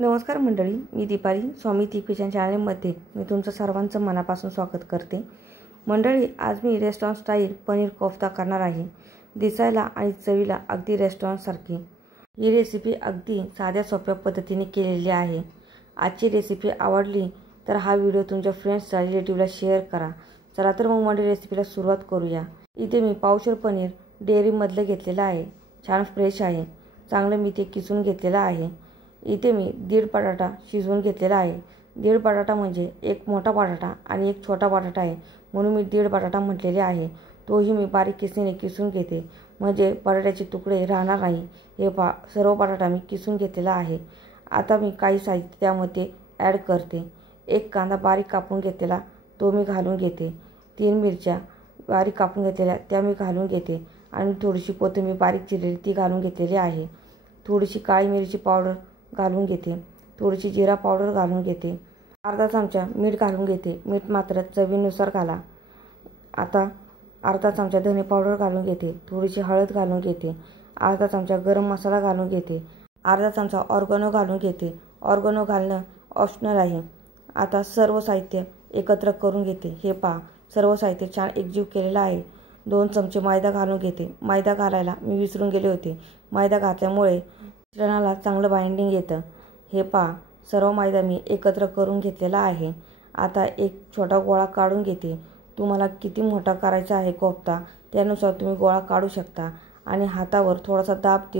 नमस्कार मंडळी, मी दीपाली स्वामी ती किचन चॅनलमध्ये मी तुमचं सर्वांचं मनापासून स्वागत करते। मंडळी, आज मी रेस्टॉरंट स्टाईल पनीर कोफ्ता करणार आहे। दिसायला आणि चवीला अगदी रेस्टॉरंटसारखी ही रेसिपी अगदी साध्या सोप्या पद्धतीने केलेली आहे। आजची रेसिपी आवडली तर हा व्हिडिओ तुमच्या फ्रेंड्स रिलेटिव्हला शेअर करा। चला तर मग मंडळी रेसिपीला सुरुवात करूया। इथे मी पावशेर पनीर डेअरीमधलं घेतलेलं आहे। छान फ्रेश आहे, चांगलं मी ते किसून घेतलेलं आहे। इथे मी 1.5 बटाटा शिजवून घेतलेला आहे। 1.5 बटाटा म्हणजे एक मोठा बटाटा आणि एक छोटा बटाटा आहे, म्हणून मी 1.5 बटाटा म्हटलेले आहे। तोही मी बारीक किसणीने किसून घेते, म्हणजे बटाट्याचे तुकडे राहणार नाही। हे पहा, सर्व बटाटा मी किसून घेतलेला आहे। आता मी काही साहित्य त्यामध्ये ॲड करते। एक कांदा बारीक कापून घेतलेला तो मी घालून घेते। 3 मिरच्या बारीक कापून घेतलेल्या त्या मी घालून घेते आणि थोडीशी कोथिंबीर बारीक चिरलेली ती घालून घेतलेली आहे। थोडीशी काळी मिरची पावडर घालून घेते, थोडीशी जिरा पावडर घालून घेते, अर्धा चमचा मीठ घालून घेते। मीठ मात्र चवीनुसार घाला। आता अर्धा चमचा धने पावडर घालून घेते, थोडीशी हळद घालून घेते, अर्धा चमचा गरम मसाला घालून घेते, अर्धा चमचा ऑर्गॅनो घालून घेते। ऑर्गॅनो घालणं ऑप्शनल आहे। आता सर्व साहित्य एकत्र करून घेते। हे पहा, सर्व साहित्य छान एकजीव केलेलं आहे। 2 चमचे मैदा घालून घेते। मैदा घालायला मी विसरून गेले होते। मैदा घातल्यामुळे मिश्रणाला चांगलं बाइंडिंग येतं। हे पहा, सर्व मैदा मी एकत्र करून घेतलेला आहे। आता एक छोटा गोळा काढून घेते। तुम्हाला किती मोठा करायचा आहे कोफ्ता त्यानुसार तुम्ही गोळा काढू शकता आणि हातावर थोडासा दाब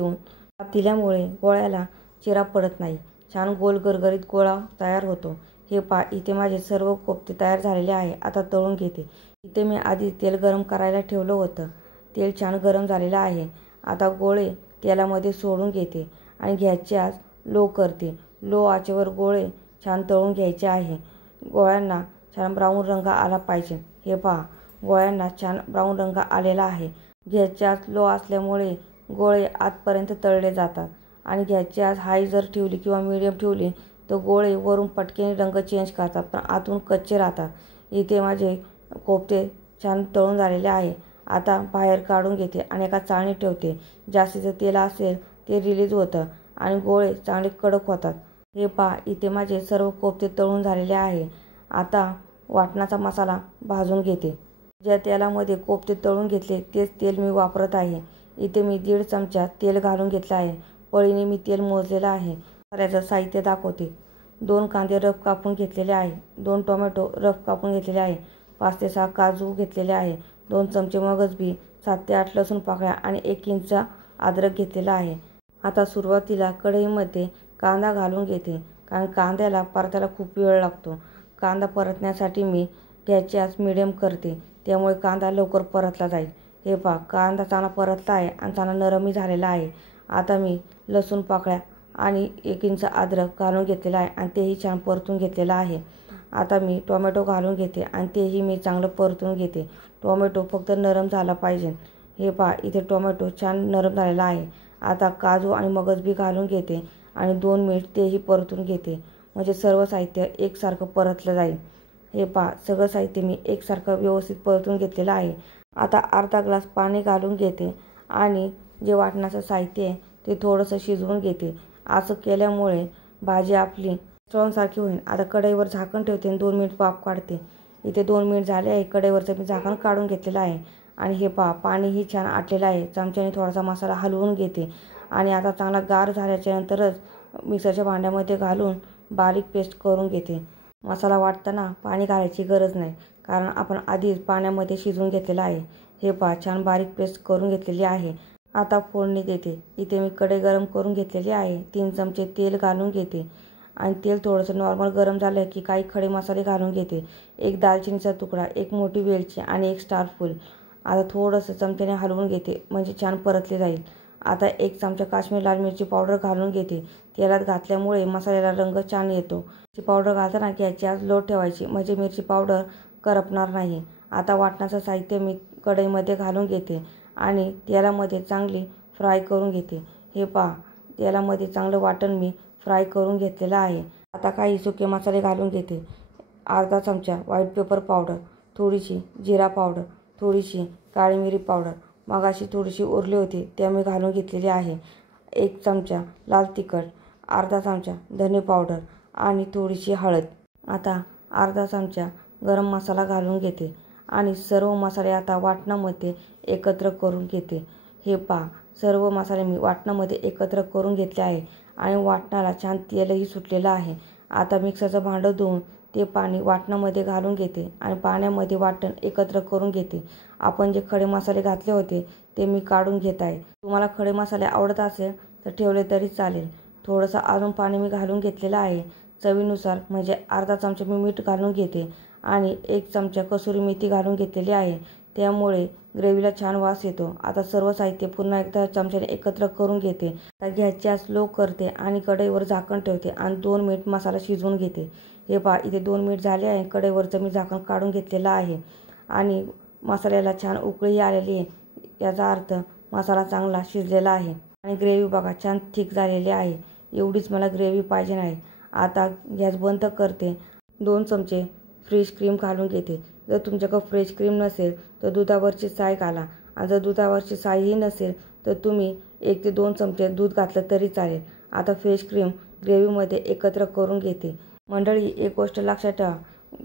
दिल्यामुळे गोळ्याला चिरा पडत नाही। छान गोल गरगरीत गोळा तयार होतो। हे पहा, इथे माझे सर्व कोफ्ते तयार झालेले आहे। आता तळून घेते। इथे मी आधी तेल गरम करायला ठेवलं होतं। तेल छान गरम झालेलं आहे। आता गोळे तेलामध्ये सोडून घेते आणि गॅसची आच लो करते। लो आचेवर गोळे छान तळून घ्यायचे आहे। गोळ्यांना छान ब्राऊन रंग आला पाहिजे। हे पहा, गोळ्यांना छान ब्राऊन रंग आलेला आहे। गॅसची आच लो असल्यामुळे गोळे आतपर्यंत तळले जातात आणि गॅसची आच हाय जर ठेवली किंवा मीडियम ठेवली तर गोळे वरून पटकन रंग चेंज करतात, पण आतून कच्चे राहतात। इथे माझे कोफ्ते छान तळून झालेले आहे। आता बाहेर काढून घेते आणि एका चाळणीत ठेवते। जास्तीचं तेल असेल ते रिलीज होतं आणि गोळे चांगले कडक होतात। हे पहा, इथे माझे सर्व कोफ्ते तळून झालेले आहे। आता वाटणाचा मसाला भाजून घेते। ज्या तेलामध्ये कोफ्ते तळून घेतले तेच तेल मी वापरत आहे। इथे मी 1.5 चमचा तेल घालून घेतलं आहे। पळीने मी तेल मोजलेलं आहे। मसाल्याचं साहित्य दाखवते। 2 कांदे रफ कापून घेतलेले आहे, 2 टोमॅटो रफ कापून घेतलेले आहे, 5 ते 6 काजू घेतलेले आहे, 2 चमचे मगज बी, 7 ते 8 लसूण पाकळ्या आणि 1 इंच अद्रक घेतलेला आहे। आता सुरुवातीला कढईमध्ये कांदा घालून घेते, कारण कांद्याला परतायला खूप वेळ लागतो। कांदा परतण्यासाठी मी गॅसची आच मिडियम करते, त्यामुळे कांदा लवकर परतला जाईल। हे पहा, कांदा चांगला परतला आहे आणि चांगला नरमही झालेला आहे। आता मी लसूण पाकळ्या आणि 1 इंच अद्रक घालून घेतलेला आहे आणि तेही छान परतून घेतलेलं आहे। आता मी टोमॅटो घालून घेते आणि तेही मी चांगलं परतून घेते। टोमॅटो फक्त नरम झाला पाहिजे। हे पहा, इथे टोमॅटो छान नरम झालेला आहे। आता काजू आणि मगज बी घालून घेते आणि 2 मिनिट तेही परतून घेते, म्हणजे सर्व साहित्य एकसारखं परतलं जाईल। हे पहा, सगळं साहित्य मी एकसारखं व्यवस्थित परतून घेतलेलं आहे। आता अर्धा ग्लास पाणी घालून घेते आणि जे वाटणाचं साहित्य आहे ते थोडंसं शिजवून घेते। असं केल्यामुळे भाजी आपली रेस्टॉरंटसारखी होईल। आता कढईवर झाकण ठेवते आणि 2 मिनिट वाफ काढते। इथे 2 मिनिट झाले आहे। कढईवरचं मी झाकण काढून घेतलेलं आहे आणि हे पहा, पाणीही छान आटलेलं आहे। चमच्याने थोडासा मसाला हलवून घेते आणि आता चांगला गार झाल्याच्या नंतरच मिक्सरच्या भांड्यामध्ये घालून बारीक पेस्ट करून घेते। मसाला वाटताना पाणी घालायची गरज नाही, कारण आपण आधीच पाण्यामध्ये शिजवून घेतलेलं आहे। हे पहा, छान बारीक पेस्ट करून घेतलेली आहे। आता फोडणी देते। इथे मी कढई गरम करून घेतलेली आहे। 3 चमचे तेल घालून घेते आणि तेल थोडंसं नॉर्मल गरम झालं की काही खडे मसाले घालून घेते। 1 दालचिनीचा तुकडा, 1 मोठी वेलची आणि 1 स्टार फूल। आता थोडंसं चमच्याने हलवून घेते, म्हणजे छान परतले जाईल। आता 1 चमचा काश्मीरी लाल मिरची पावडर घालून घेते। तेलात घातल्यामुळे मसाल्याला रंग छान येतो। मिरची पावडर घालताना गॅसची आच लो ठेवायची, म्हणजे मिरची पावडर करपणार नाही। आता वाटणाचं साहित्य मी कढईमध्ये घालून घेते आणि तेलामध्ये चांगली फ्राय करून घेते। हे पहा, तेलामध्ये चांगलं वाटण मी फ्राय करून घेतलेलं आहे। आता काही सुके मसाले घालून घेते। अर्धा चमचा व्हाईट पेपर पावडर, थोडीशी जिरा पावडर, थोडीशी काळी मिरी पावडर, मगाशी थोडीशी उरली होती त्या मी घालून घेतलेली आहे। 1 चमचा लाल तिखट, अर्धा चमचा धने पावडर आणि थोडीशी हळद. आता अर्धा चमचा गरम मसाला घालून घेते आणि सर्व मसाले आता वाटणामध्ये एकत्र करून घेते. हे पहा, सर्व मसाले मी वाटणामध्ये एकत्र करून घेतले आहे आणि वाटणाला छान तेलही सुटलेलं आहे. आता मिक्सरचं भांडं धुवून ते पाणी वाटणामध्ये घालून घेते आणि पाण्यामध्ये वाटण एकत्र करून घेते. आपण जे खडे मसाले घातले होते ते मी काढून घेत आहे. तुम्हाला खडे मसाले आवडत असेल तर ठेवले तरी चालेल. थोडंसं अजून पाणी मी घालून घेतलेलं आहे. चवीनुसार म्हणजे अर्धा चमचा मी मीठ घालून घेते आणि 1 चमचा कसुरी मेथी घालून घेतलेली आहे. त्यामुळे ग्रेव्हीला छान वास येतो. आता सर्व साहित्य पुन्हा एकदा चमच्याने एकत्र करून घेते. आता गॅसची आच लो करते आणि कढईवर झाकण ठेवते आणि 2 मिनिट मसाला शिजवून घेते. हे पहा, इथे 2 मिनिट झाले आहे. कढईवरचं मी झाकण काढून घेतलेलं आहे आणि मसाल्याला छान उकळी आलेली आहे. याचा अर्थ मसाला चांगला शिजलेला आहे आणि ग्रेव्ही बघा छान थिक झालेली आहे. एवढीच मला ग्रेव्ही पाहिजे आहे. आता गॅस बंद करते. 2 चमचे फ्रेश क्रीम घालून घेते. जर तुमच्याकडे फ्रेश क्रीम नसेल तर दुधावरची साय घाला आणि जर दुधावरची सायही नसेल तर तुम्ही 1 ते 2 चमचे दूध घातलं तरी चालेल. आता फ्रेश क्रीम ग्रेव्हीमध्ये एकत्र करून घेते. मंडळी, एक गोष्ट लक्षात ठेवा,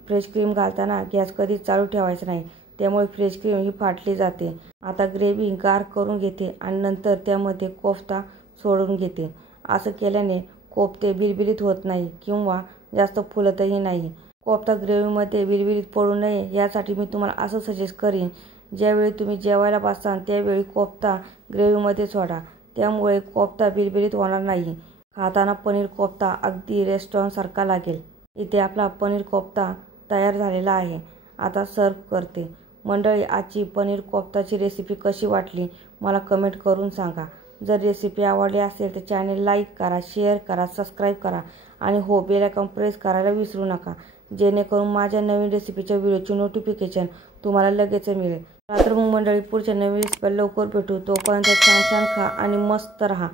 फ्रेश क्रीम घालताना गॅस कधीच चालू ठेवायचा नाही, त्यामुळे फ्रेश क्रीम ही फाटली जाते. आता ग्रेव्ही गार करून घेते आणि नंतर त्यामध्ये कोफ्ता सोडून घेते. असं केल्याने कोफ्ते बिलबिलीत होत नाही किंवा जास्त फुलतही नाही. कोफ्ता ग्रेव्हीमध्ये बिलबिलीत पडू नये यासाठी मी तुम्हाला असं सजेस्ट करीन, ज्यावेळी तुम्ही जेवायला बसता त्यावेळी कोफ्ता ग्रेव्हीमध्ये सोडा. त्यामुळे कोफ्ता बिलबिलीत होणार नाही. खाताना पनीर कोफ्ता अगदी रेस्टॉरंटसारखा लागेल. इथे आपला पनीर कोफ्ता तयार झालेला आहे. आता सर्व करते. मंडळी, आजची पनीर कोफ्ताची रेसिपी कशी वाटली मला कमेंट करून सांगा. जर रेसिपी आवडली असेल तर चॅनल लाईक करा, शेअर करा, सबस्क्राईब करा आणि हो, बेल आयकॉन प्रेस करायला विसरू नका, जेणेकरून माझ्या नवीन रेसिपीच्या व्हिडिओची नोटिफिकेशन तुम्हाला लगेच मिळेल. तर मग मंडळी, पुढच्या नवीन रेसिपीला लवकर भेटू. तोपर्यंत छान छान खा आणि मस्त रहा.